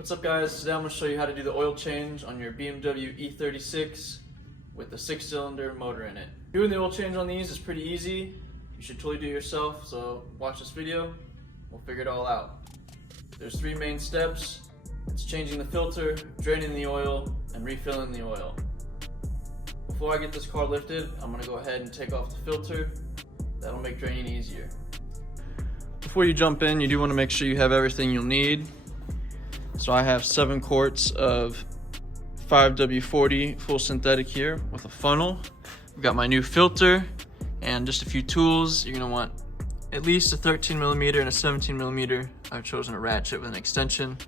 What's up guys, today I'm going to show you how to do the oil change on your BMW E36 with the 6-cylinder motor in it. Doing the oil change on these is pretty easy. You should totally do it yourself, so watch this video, we'll figure it all out. There's 3 main steps. It's changing the filter, draining the oil, and refilling the oil. Before I get this car lifted, I'm going to go ahead and take off the filter. That'll make draining easier. Before you jump in, you do want to make sure you have everything you'll need. So I have 7 quarts of 5W40 full synthetic here with a funnel. I've got my new filter and just a few tools. You're going to want at least a 13mm and a 17mm. I've chosen a ratchet with an extension.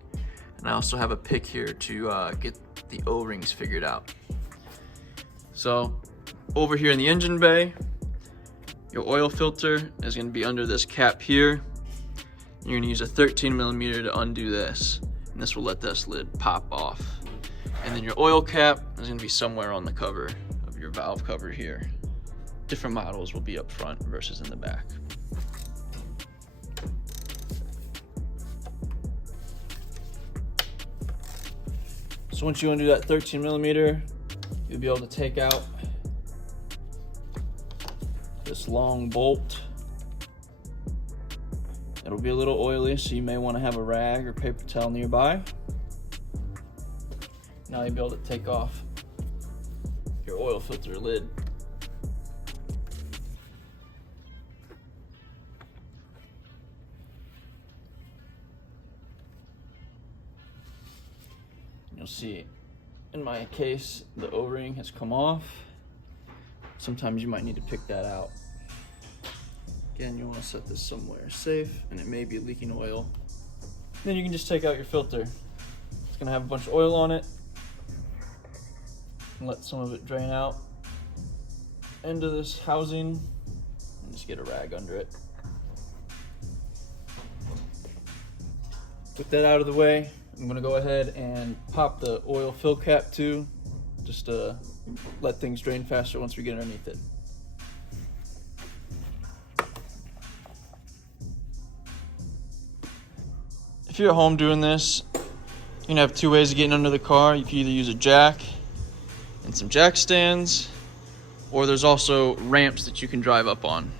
And I also have a pick here to get the O-rings figured out. So over here in the engine bay, your oil filter is going to be under this cap here. You're going to use a 13mm to undo this. And this will let this lid pop off. And then your oil cap is going to be somewhere on the cover of your valve cover here. Different models will be up front versus in the back. So once you undo that 13mm, you'll be able to take out this long bolt. It'll be a little oily, so you may want to have a rag or paper towel nearby. Now you'll be able to take off your oil filter lid. You'll see, in my case, the O-ring has come off. Sometimes you might need to pick that out. Again, you want to set this somewhere safe, and it may be leaking oil. Then you can just take out your filter. It's going to have a bunch of oil on it. And let some of it drain out into this housing, and just get a rag under it. With that out of the way, I'm going to go ahead and pop the oil fill cap too, just to let things drain faster once we get underneath it. If you're at home doing this, you're gonna have 2 ways of getting under the car. You can either use a jack and some jack stands, or there's also ramps that you can drive up on.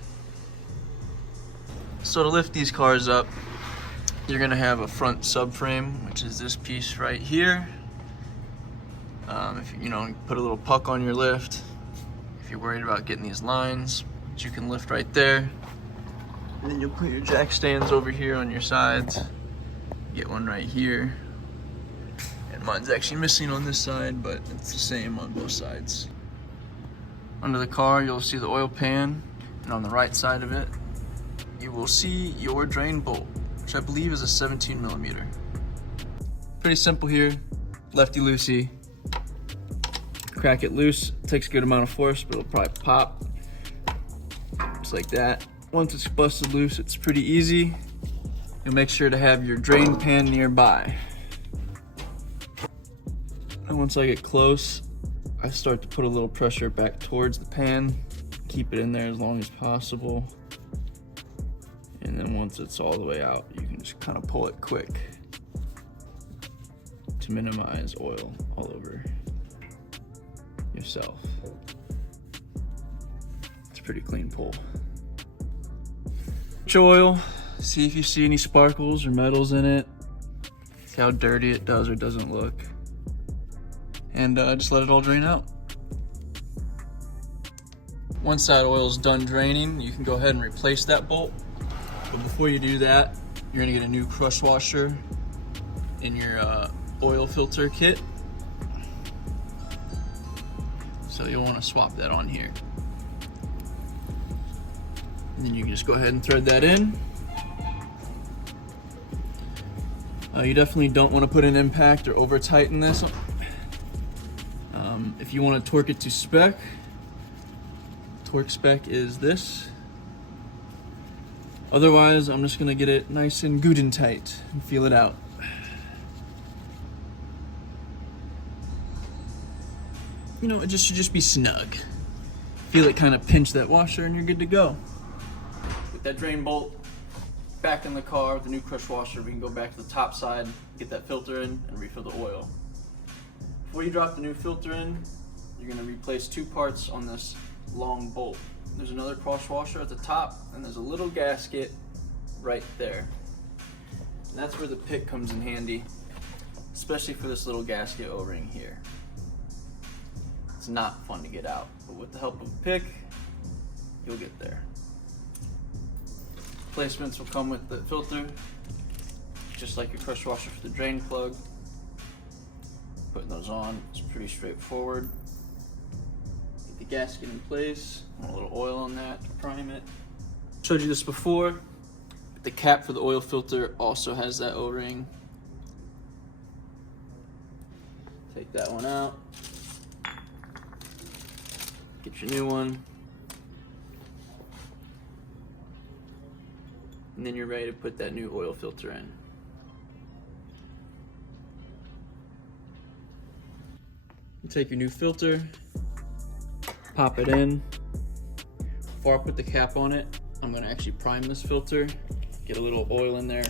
So to lift these cars up, you're gonna have a front subframe, which is this piece right here. If you put a little puck on your lift, if you're worried about getting these lines, you can lift right there. And then you'll put your jack stands over here on your sides. Get one right here, and mine's actually missing on this side, but it's the same on both sides. Under the car, you'll see the oil pan, and on the right side of it, you will see your drain bolt, which I believe is a 17mm. Pretty simple here, lefty-loosey. Crack it loose, it takes a good amount of force, but it'll probably pop, just like that. Once it's busted loose, it's pretty easy. You'll make sure to have your drain pan nearby. And once I get close, I start to put a little pressure back towards the pan, keep it in there as long as possible. And then once it's all the way out, you can just kind of pull it quick to minimize oil all over yourself. It's a pretty clean pull. Oil. See if you see any sparkles or metals in it. See how dirty it does or doesn't look. And just let it all drain out. Once that oil is done draining, you can go ahead and replace that bolt. But before you do that, you're gonna get a new crush washer in your oil filter kit. So you'll wanna swap that on here. And then you can just go ahead and thread that in. You definitely don't want to put an impact or over tighten this. If you want to torque it to spec, torque spec is this. Otherwise, I'm just going to get it nice and good and tight and feel it out. It should just be snug. Feel it kind of pinch that washer and you're good to go. With that drain bolt back in the car with the new crush washer, we can go back to the top side, get get that filter in and refill the oil. Before you drop the new filter in, you're going to replace 2 parts on this long bolt. There's another cross washer at the top, and there's a little gasket right there. And that's where the pick comes in handy, especially for this little gasket O-ring here. It's not fun to get out, but with the help of a pick, you'll get there. Placements will come with the filter, just like your pressure washer for the drain plug. Putting those on is pretty straightforward. Get the gasket in place, a little oil on that to prime it. Showed you this before. The cap for the oil filter also has that O-ring. Take that one out. Get your new one. And then you're ready to put that new oil filter in. You take your new filter, pop it in. Before I put the cap on it, I'm going to actually prime this filter, get a little oil in there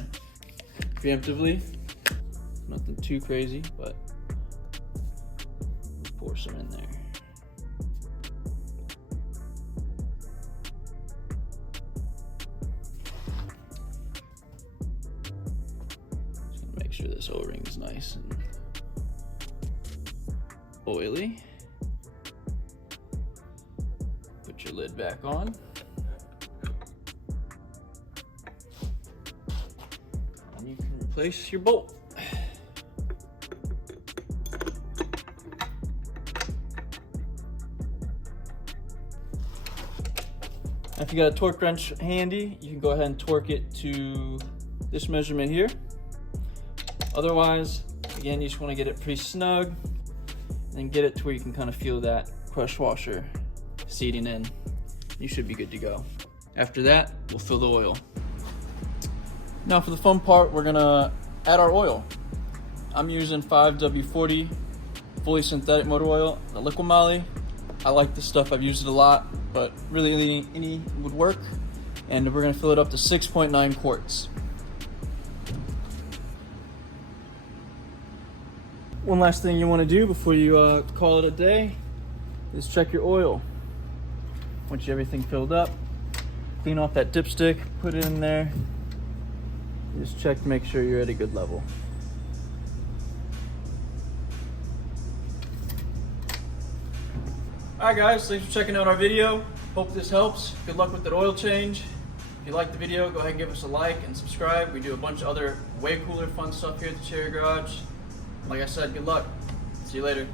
preemptively. Nothing too crazy, but pour some in there. Just gonna make sure this O-ring is nice and oily. Put your lid back on. And you can replace your bolt. If you got a torque wrench handy, you can go ahead and torque it to this measurement here. Otherwise, again, you just want to get it pretty snug and get it to where you can kind of feel that crush washer seating in. You should be good to go. After that, we'll fill the oil. Now for the fun part, we're gonna add our oil. I'm using 5W40 fully synthetic motor oil, the liquid moly. I like this stuff, I've used it a lot, but really any would work. And we're gonna fill it up to 6.9 quarts. One last thing you wanna do before you call it a day is check your oil. Once you have everything filled up, clean off that dipstick, put it in there. Just check to make sure you're at a good level. Alright guys, thanks for checking out our video. Hope this helps. Good luck with that oil change. If you liked the video, go ahead and give us a like and subscribe. We do a bunch of other way cooler fun stuff here at the Cherry Garage. Like I said, good luck. See you later.